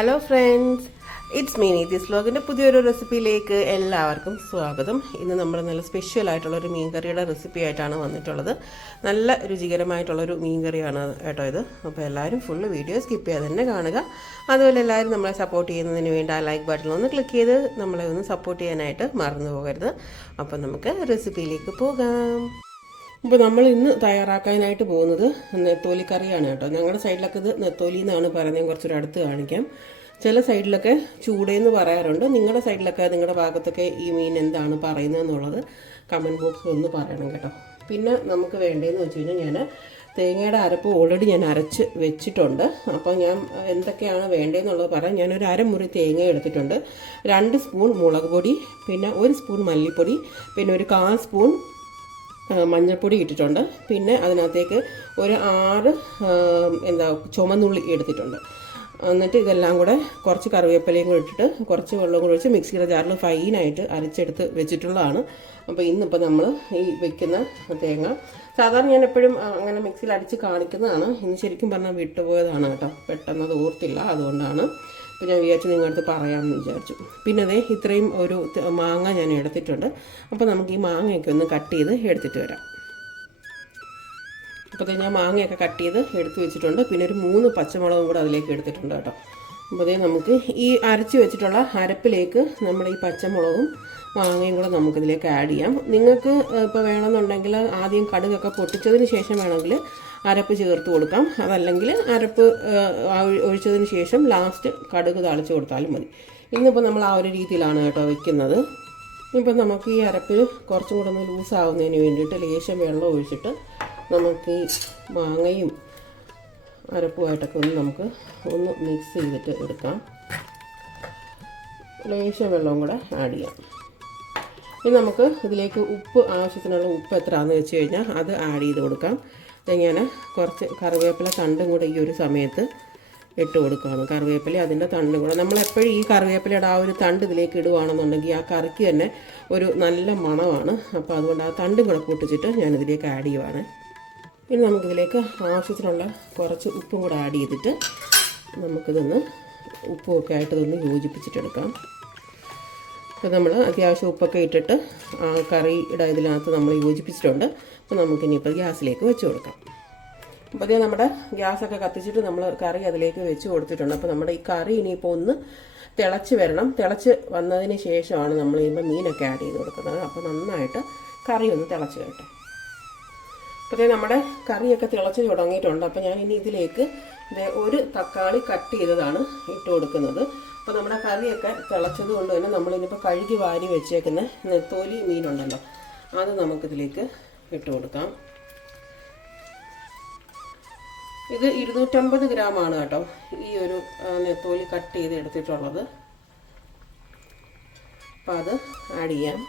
Hello friends it's me Neethi's വ്ലോഗിന്റെ പുതിയൊരു റെസിപ്പിയിലേക്ക് എല്ലാവർക്കും സ്വാഗതം. ഇന്ന് നമ്മൾ നല്ല സ്പെഷ്യൽ ആയിട്ടുള്ള ഒരു മീൻ കറിയുടെ റെസിപ്പി ആയിട്ടാണ് വന്നിട്ടുള്ളത്. നല്ല രുചികരമായിട്ടുള്ളൊരു മീൻ കറിയാണ് കേട്ടോ ഇത്. അപ്പോൾ എല്ലാവരും ഫുള്ള് വീഡിയോ സ്കിപ്പ് ചെയ്യാതെ തന്നെ കാണുക. അതുപോലെ എല്ലാവരും നമ്മളെ സപ്പോർട്ട് ചെയ്യുന്നതിന് വേണ്ടി ആ ലൈക്ക് ബട്ടൺ ഒന്ന് ക്ലിക്ക് ചെയ്ത് നമ്മളെ ഒന്ന് സപ്പോർട്ട് ചെയ്യാനായിട്ട് മറന്നു പോകരുത്. അപ്പോൾ നമുക്ക് റെസിപ്പിയിലേക്ക് പോകാം. ഇപ്പോൾ നമ്മൾ ഇന്ന് തയ്യാറാക്കാനായിട്ട് പോകുന്നത് നെത്തോലി കറിയാണ് കേട്ടോ. ഞങ്ങളുടെ സൈഡിലൊക്കെ ഇത് നെത്തോലി എന്നാണ് പറയുന്നത്. കുറച്ചൊരു അടുത്ത് കാണിക്കാം. ചില സൈഡിലൊക്കെ ചൂടേന്ന് പറയാറുണ്ട്. നിങ്ങളുടെ സൈഡിലൊക്കെ നിങ്ങളുടെ ഭാഗത്തൊക്കെ ഈ മീൻ എന്താണ് പറയുന്നതെന്നുള്ളത് കമന്റ് ബോക്സിൽ ഒന്ന് പറയണം കേട്ടോ. പിന്നെ നമുക്ക് വേണ്ടതെന്ന് വെച്ച് കഴിഞ്ഞാൽ ഞാൻ തേങ്ങയുടെ അരപ്പ് ഓൾറെഡി ഞാൻ അരച്ച് വെച്ചിട്ടുണ്ട്. അപ്പോൾ ഞാൻ എന്തൊക്കെയാണ് വേണ്ടതെന്നുള്ളത് പറയാം. ഞാനൊരു അരമുറി തേങ്ങ എടുത്തിട്ടുണ്ട്. രണ്ട് സ്പൂൺ മുളക് പൊടി പിന്നെ ഒരു സ്പൂൺ മല്ലിപ്പൊടി പിന്നെ ഒരു കാൽ സ്പൂൺ മഞ്ഞൾപ്പൊടി ഇട്ടിട്ടുണ്ട്. പിന്നെ അതിനകത്തേക്ക് ഒരു ആറ് എന്താ ചുമന്നുള്ളി എടുത്തിട്ടുണ്ട്. എന്നിട്ട് ഇതെല്ലാം കൂടെ കുറച്ച് കറിവേപ്പിലയും കൂടെ ഇട്ടിട്ട് കുറച്ച് വെള്ളം കൂടെ ഒഴിച്ച് മിക്സിയുടെ ജാറിൽ ഫൈനായിട്ട് അരച്ചെടുത്ത് വെച്ചിട്ടുള്ളതാണ്. അപ്പോൾ ഇന്നിപ്പോൾ നമ്മൾ ഈ വെക്കുന്ന തേങ്ങ സാധാരണ ഞാൻ എപ്പോഴും അങ്ങനെ മിക്സിയിൽ അടിച്ച് കാണിക്കുന്നതാണ്. ഇന്ന് ശരിക്കും പറഞ്ഞാൽ വിട്ടുപോയതാണ് കേട്ടോ. പെട്ടെന്ന് അത് ഓർത്തില്ല അതുകൊണ്ടാണ് അപ്പോൾ ഞാൻ വിചാരിച്ചു നിങ്ങളുടെ അടുത്ത് പറയാമെന്ന് വിചാരിച്ചു. പിന്നെ അതേ ഇത്രയും ഒരു മാങ്ങ ഞാൻ എടുത്തിട്ടുണ്ട്. അപ്പോൾ നമുക്ക് ഈ മാങ്ങയൊക്കെ ഒന്ന് കട്ട് ചെയ്ത് എടുത്തിട്ട് വരാം. അപ്പോൾ ഞാൻ മാങ്ങയൊക്കെ കട്ട് ചെയ്ത് എടുത്ത് വെച്ചിട്ടുണ്ട്. പിന്നെ ഒരു മൂന്ന് പച്ചമുളകും കൂടെ അതിലേക്ക് എടുത്തിട്ടുണ്ട് കേട്ടോ. അപ്പോൾ നമുക്ക് ഈ അരച്ച് വെച്ചിട്ടുള്ള അരപ്പിലേക്ക് നമ്മൾ ഈ പച്ചമുളകും മാങ്ങയും കൂടെ നമുക്കിതിലേക്ക് ആഡ് ചെയ്യാം. നിങ്ങൾക്ക് ഇപ്പോൾ വേണമെന്നുണ്ടെങ്കിൽ ആദ്യം കടുകൊക്കെ പൊട്ടിച്ചതിന് ശേഷം വേണമെങ്കിൽ അരപ്പ് ചേർത്ത് കൊടുക്കാം. അതല്ലെങ്കിൽ അരപ്പ് ഒഴിച്ചതിന് ശേഷം ലാസ്റ്റ് കടുക് തളിച്ച് കൊടുത്താലും മതി. ഇന്നിപ്പോൾ നമ്മൾ ആ ഒരു രീതിയിലാണ് കേട്ടോ വെക്കുന്നത്. ഇപ്പം നമുക്ക് ഈ അരപ്പിൽ കുറച്ചും കൂടെ ഒന്ന് ലൂസാവുന്നതിന് വേണ്ടിയിട്ട് ലേശം വെള്ളം ഒഴിച്ചിട്ട് നമുക്ക് ഈ മാങ്ങയും അരപ്പുമായിട്ടൊക്കെ ഒന്ന് നമുക്ക് ഒന്ന് മിക്സ് ചെയ്തിട്ട് എടുക്കാം. ലേശം വെള്ളവും കൂടെ ആഡ് ചെയ്യാം. ഇനി നമുക്ക് ഇതിലേക്ക് ഉപ്പ് ആവശ്യത്തിനുള്ള ഉപ്പ് എത്രയാണെന്ന് വെച്ച് കഴിഞ്ഞാൽ അത് ആഡ് ചെയ്ത് കൊടുക്കാം. ഇങ്ങനെ കുറച്ച് കറിവേപ്പില തണ്ടും കൂടെ ഈ ഒരു സമയത്ത് ഇട്ട് കൊടുക്കുകയാണ്. കറിവേപ്പില അതിന്റെ തണ്ടും കൂടെ. നമ്മളെപ്പോഴും ഈ കറിവേപ്പിലയുടെ ആ ഒരു തണ്ട് ഇതിലേക്ക് ഇടുകയാണെന്നുണ്ടെങ്കിൽ ആ കറിക്ക് തന്നെ ഒരു നല്ല മണമാണ്. അപ്പോൾ അതുകൊണ്ട് ആ തണ്ടും കൂടെ പൊട്ടിച്ചിട്ട് ഞാനിതിലേക്ക് ആഡ് ചെയ്യുവാണ്. ഇനി നമുക്കിതിലേക്ക് ആവശ്യത്തിനുള്ള കുറച്ച് ഉപ്പും കൂടെ ആഡ് ചെയ്തിട്ട് നമുക്കിതൊന്ന് ഉപ്പും ഒക്കെ ആയിട്ട് ഇതൊന്ന് യോജിപ്പിച്ചിട്ടെടുക്കാം. അപ്പോൾ നമ്മൾ അത്യാവശ്യം ഉപ്പൊക്കെ ഇട്ടിട്ട് ആ കറിയുടെ ഇതിനകത്ത് നമ്മൾ യോജിപ്പിച്ചിട്ടുണ്ട്. അപ്പോൾ നമുക്കിനിയിപ്പോൾ ഗ്യാസിലേക്ക് വെച്ച് കൊടുക്കാം. അപ്പോൾ അതേ നമ്മുടെ ഗ്യാസൊക്കെ കത്തിച്ചിട്ട് നമ്മൾ കറി അതിലേക്ക് വെച്ച് കൊടുത്തിട്ടുണ്ട്. അപ്പോൾ നമ്മുടെ ഈ കറി ഇനിയിപ്പോൾ ഒന്ന് തിളച്ച് വരണം. തിളച്ച് വന്നതിന് ശേഷമാണ് നമ്മൾ ഇനിയിപ്പോൾ മീനൊക്കെ ആഡ് ചെയ്ത് കൊടുക്കുന്നത്. അപ്പോൾ നന്നായിട്ട് കറി ഒന്ന് തിളച്ച് കേട്ടോ അപ്പോൾ നമ്മുടെ കറിയൊക്കെ തിളച്ച് തുടങ്ങിയിട്ടുണ്ട്. അപ്പോൾ ഞാൻ ഇനി ഇതിലേക്ക് ഒരു തക്കാളി കട്ട് ചെയ്തതാണ് ഇട്ട് കൊടുക്കുന്നത്. അപ്പോൾ നമ്മുടെ കറിയൊക്കെ തിളച്ചത് കൊണ്ട് തന്നെ നമ്മളിനിപ്പോൾ കഴുകി വാരി വെച്ചേക്കുന്ന നെത്തോലി മീനുണ്ടല്ലോ അത് നമുക്കിതിലേക്ക് ഇട്ട് കൊടുക്കാം. ഇത് ഇരുന്നൂറ്റമ്പത് ഗ്രാമാണ് കേട്ടോ ഈ ഒരു നെത്തോലി കട്ട് ചെയ്ത് എടുത്തിട്ടുള്ളത്. അപ്പോൾ അത് ആഡ് ചെയ്യാം.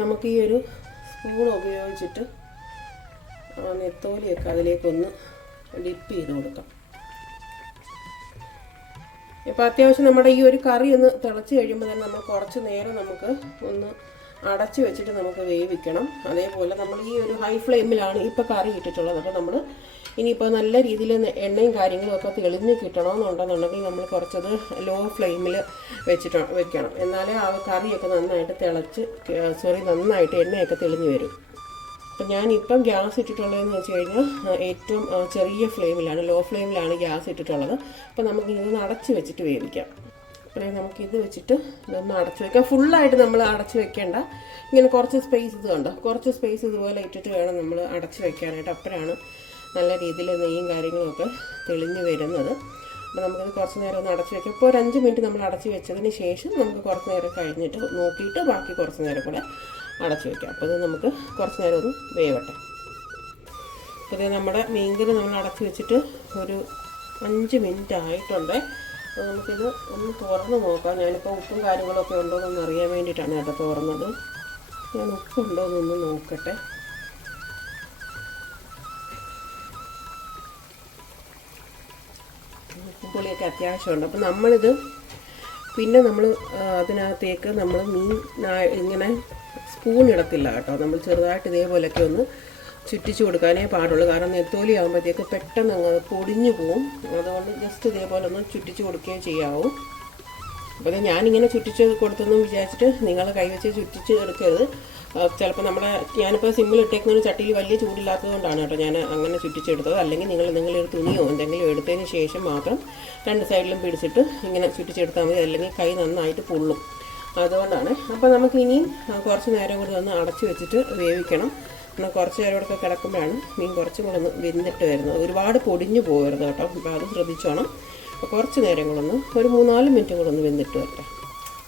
നമുക്ക് ഈ ഒരു സ്പൂൺ ഉപയോഗിച്ചിട്ട് നെത്തോലിയൊക്കെ അതിലേക്കൊന്ന് ഡിപ്പ് ചെയ്ത് കൊടുക്കാം. ഇപ്പോൾ അത്യാവശ്യം നമ്മുടെ ഈ ഒരു കറി ഒന്ന് തിളച്ച് കഴിയുമ്പോൾ തന്നെ നമ്മൾ കുറച്ച് നേരം നമുക്ക് ഒന്ന് അടച്ച് വെച്ചിട്ട് നമുക്ക് വേവിക്കണം. അതേപോലെ നമ്മൾ ഈ ഒരു ഹൈ ഫ്ലെയിമിലാണ് ഇപ്പോൾ കറി ഇട്ടിട്ടുള്ളത്. അപ്പോൾ നമ്മൾ ഇനിയിപ്പോൾ നല്ല രീതിയിൽ എണ്ണയും കാര്യങ്ങളും ഒക്കെ തെളിഞ്ഞ് കിട്ടണമെന്നുണ്ടെന്നുണ്ടെങ്കിൽ നമ്മൾ കുറച്ചത് ലോ ഫ്ലെയിമിൽ വെച്ചിട്ട് വെക്കണം. എന്നാലേ ആ കറിയൊക്കെ നന്നായിട്ട് തിളച്ച് സോറി നന്നായിട്ട് എണ്ണയൊക്കെ തെളിഞ്ഞ് വരും. അപ്പം ഞാനിപ്പം ഗ്യാസ് ഇട്ടിട്ടുള്ളതെന്ന് വെച്ച് കഴിഞ്ഞാൽ ഏറ്റവും ചെറിയ ഫ്ലെയിമിലാണ് ലോ ഫ്ലെയിമിലാണ് ഗ്യാസ് ഇട്ടിട്ടുള്ളത്. അപ്പം നമുക്ക് ഇതൊന്ന് അടച്ച് വെച്ചിട്ട് വേവിക്കാം. അപ്പോൾ നമുക്ക് ഇത് വെച്ചിട്ട് ഇതൊന്ന് അടച്ച് വെക്കാം. ഫുള്ളായിട്ട് നമ്മൾ അടച്ച് വെക്കേണ്ട. ഇങ്ങനെ കുറച്ച് സ്പേസ് ഇത് കണ്ടോ? കുറച്ച് സ്പേസ് ഇതുപോലെ ഇട്ടിട്ട് വേണം നമ്മൾ അടച്ച് വെക്കാനായിട്ട്. അപ്പോഴാണ് നല്ല രീതിയിൽ നെയ്യും കാര്യങ്ങളൊക്കെ തെളിഞ്ഞ് വരുന്നത്. അപ്പോൾ നമുക്കിത് കുറച്ച് നേരം ഒന്ന് അടച്ച് വെക്കാം. ഇപ്പോൾ ഒരു അഞ്ച് മിനിറ്റ് നമ്മൾ അടച്ച് വെച്ചതിന് ശേഷം നമുക്ക് കുറച്ച് നേരം കഴിഞ്ഞിട്ട് നോക്കിയിട്ട് ബാക്കി കുറച്ച് നേരം കൂടെ അടച്ച് വെക്കാം. അപ്പോൾ ഇത് നമുക്ക് കുറച്ച് നേരം ഒന്ന് വേവട്ടെ. ഇത് നമ്മുടെ മീൻകറി നമ്മൾ അടച്ച് വെച്ചിട്ട് ഒരു അഞ്ച് മിനിറ്റ് ആയിട്ടുണ്ട്. അപ്പോൾ നമുക്കിത് ഒന്ന് തുറന്ന് നോക്കാം. ഞാനിപ്പോൾ ഉപ്പും കാര്യങ്ങളൊക്കെ ഉണ്ടോ എന്നൊന്ന് അറിയാൻ വേണ്ടിയിട്ടാണ് കേട്ടോ തുറന്നത്. ഞാൻ ഉപ്പുണ്ടോ എന്നൊന്ന് നോക്കട്ടെ. പുളിയൊക്കെ അത്യാവശ്യമുണ്ട്. അപ്പോൾ നമ്മളിത് പിന്നെ നമ്മൾ അതിനകത്തേക്ക് നമ്മൾ മീൻ ഇങ്ങനെ സ്പൂൺ ഇടത്തില്ല കേട്ടോ. നമ്മൾ ചെറുതായിട്ട് ഇതേപോലെയൊക്കെ ഒന്ന് ചുറ്റിച്ച് കൊടുക്കാനേ പാടുള്ളൂ. കാരണം നെത്തോലി ആകുമ്പോഴത്തേക്ക് പെട്ടെന്ന് അങ്ങ് പൊടിഞ്ഞു പോവും. അതുകൊണ്ട് ജസ്റ്റ് ഇതേപോലെ ഒന്ന് ചുറ്റിച്ചു കൊടുക്കുകയും ചെയ്യാവും. അപ്പോൾ ഞാനിങ്ങനെ ചുറ്റിച്ച് കൊടുത്തെന്ന് വിചാരിച്ചിട്ട് നിങ്ങൾ കൈവച്ച് ചുറ്റിച്ച് എടുക്കരുത്. ചിലപ്പോൾ നമ്മളെ ഞാനിപ്പോൾ സിമ്മിൽ ഇട്ടേക്കുന്ന ചട്ടിയിൽ വലിയ ചൂടില്ലാത്തത് കൊണ്ടാണ് കേട്ടോ ഞാൻ അങ്ങനെ ചുറ്റിച്ചെടുത്തത് അല്ലെങ്കിൽ നിങ്ങൾ ഒരു തുണിയോ എന്തെങ്കിലും എടുത്തതിന് ശേഷം മാത്രം രണ്ട് സൈഡിലും പിടിച്ചിട്ട് ഇങ്ങനെ ചുറ്റിച്ചെടുത്താൽ മതി. അല്ലെങ്കിൽ കൈ നന്നായിട്ട് പൊള്ളും. അതുകൊണ്ടാണ്. അപ്പോൾ നമുക്ക് ഇനിയും കുറച്ച് നേരം കൂടി ഒന്ന് അടച്ചു വെച്ചിട്ട് വേവിക്കണം. എന്നാൽ കുറച്ച് നേരം കൂടെ കിടക്കുമ്പോഴാണ് മീൻ കുറച്ചും കൂടെ ഒന്ന് വെന്തിട്ട് വരുന്നത്. ഒരുപാട് പൊടിഞ്ഞു പോകരുത് കേട്ടോ. അപ്പോൾ അത് ശ്രദ്ധിച്ചോണം. കുറച്ച് നേരം കൂടെ ഒന്ന് ഒരു മൂന്നാൽ മിനിറ്റും കൂടെ ഒന്ന് വെന്തിട്ട് വരട്ടെ.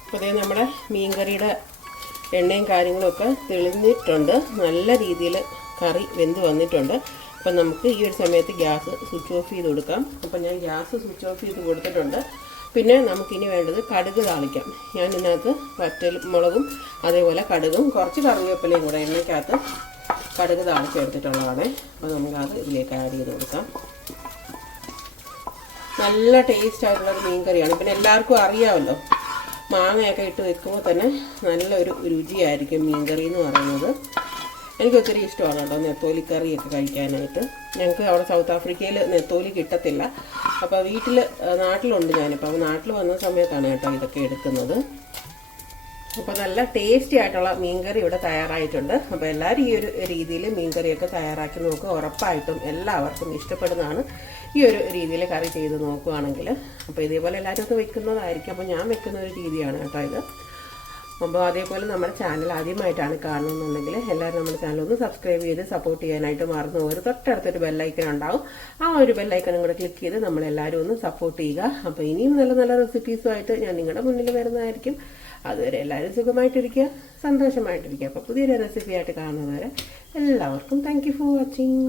അപ്പോൾ അതേ നമ്മുടെ മീൻകറിയുടെ എണ്ണയും കാര്യങ്ങളൊക്കെ തെളിഞ്ഞിട്ടുണ്ട്. നല്ല രീതിയിൽ കറി വെന്ത് വന്നിട്ടുണ്ട്. അപ്പം നമുക്ക് ഈ ഒരു സമയത്ത് ഗ്യാസ് സ്വിച്ച് ഓഫ് ചെയ്ത് കൊടുക്കാം. അപ്പം ഞാൻ ഗ്യാസ് സ്വിച്ച് ഓഫ് ചെയ്ത് കൊടുത്തിട്ടുണ്ട്. പിന്നെ നമുക്കിനി വേണ്ടത് കടുക് താളിക്കാം. ഞാൻ ഇതിനകത്ത് വറ്റൽ മുളകും അതേപോലെ കടുകും കുറച്ച് കറിവേപ്പിലയും കൂടെ എണ്ണയ്ക്കകത്ത് കടുക് താളിച്ചെടുത്തിട്ടുള്ളതാണ് അപ്പോൾ നമുക്കത് ഇതിലേക്ക് ആഡ് ചെയ്ത് കൊടുക്കാം. നല്ല ടേസ്റ്റ് ആയിട്ടുള്ള ഒരു മീൻ കറിയാണ് പിന്നെ എല്ലാവർക്കും അറിയാമല്ലോ മാങ്ങയൊക്കെ ഇട്ട് വെക്കുമ്പോൾ തന്നെ നല്ലൊരു രുചിയായിരിക്കും മീൻ കറി എന്ന് പറയുന്നത്. എനിക്ക് ഒത്തിരി ഇഷ്ടമാണ് കേട്ടോ നെത്തോലി കറിയൊക്കെ കഴിക്കാനായിട്ട്. ഞങ്ങൾക്ക് അവിടെ സൗത്ത് ആഫ്രിക്കയിൽ നെത്തോലി കിട്ടത്തില്ല. അപ്പോൾ വീട്ടിൽ നാട്ടിലുണ്ട് ഞാനിപ്പോൾ. അപ്പോൾ നാട്ടിൽ വന്ന സമയത്താണ് കേട്ടോ ഇതൊക്കെ എടുക്കുന്നത്. അപ്പോൾ നല്ല ടേസ്റ്റി ആയിട്ടുള്ള മീൻകറി ഇവിടെ തയ്യാറായിട്ടുണ്ട്. അപ്പോൾ എല്ലാവരും ഈ ഒരു രീതിയിൽ മീൻകറിയൊക്കെ തയ്യാറാക്കി നോക്കുക. ഉറപ്പായിട്ടും എല്ലാവർക്കും ഇഷ്ടപ്പെടുന്നതാണ് ഈ ഒരു രീതിയിൽ കറി ചെയ്ത് നോക്കുകയാണെങ്കിൽ അപ്പോൾ ഇതേപോലെ എല്ലാവരും ഒക്കെ വെക്കുന്നതായിരിക്കും. അപ്പോൾ ഞാൻ വെക്കുന്ന ഒരു രീതിയാണ് കേട്ടോ ഇത്. അപ്പോൾ അതേപോലെ നമ്മുടെ ചാനൽ ആദ്യമായിട്ടാണ് കാണുന്നുണ്ടെങ്കിൽ എല്ലാവരും നമ്മുടെ ചാനൽ ഒന്ന് സബ്സ്ക്രൈബ് ചെയ്ത് സപ്പോർട്ട് ചെയ്യാനായിട്ട് മറന്നു പോകരുത്. തൊട്ടടുത്തൊരു ബെല്ലൈക്കൺ ഉണ്ടാവും. ആ ഒരു ബെല്ലൈക്കണും കൂടെ ക്ലിക്ക് ചെയ്ത് നമ്മളെല്ലാവരും ഒന്ന് സപ്പോർട്ട് ചെയ്യുക. അപ്പോൾ ഇനിയും നല്ല നല്ല റെസിപ്പീസുമായിട്ട് ഞാൻ നിങ്ങളുടെ മുന്നിൽ വരുന്നതായിരിക്കും. അതുവരെ എല്ലാവരും സുഖമായിട്ടിരിക്കുക സന്തോഷമായിട്ടിരിക്കുക. അപ്പോൾ പുതിയൊരു റെസിപ്പി ആയിട്ട് കാണുന്നവരെ എല്ലാവർക്കും താങ്ക് ഫോർ വാച്ചിങ്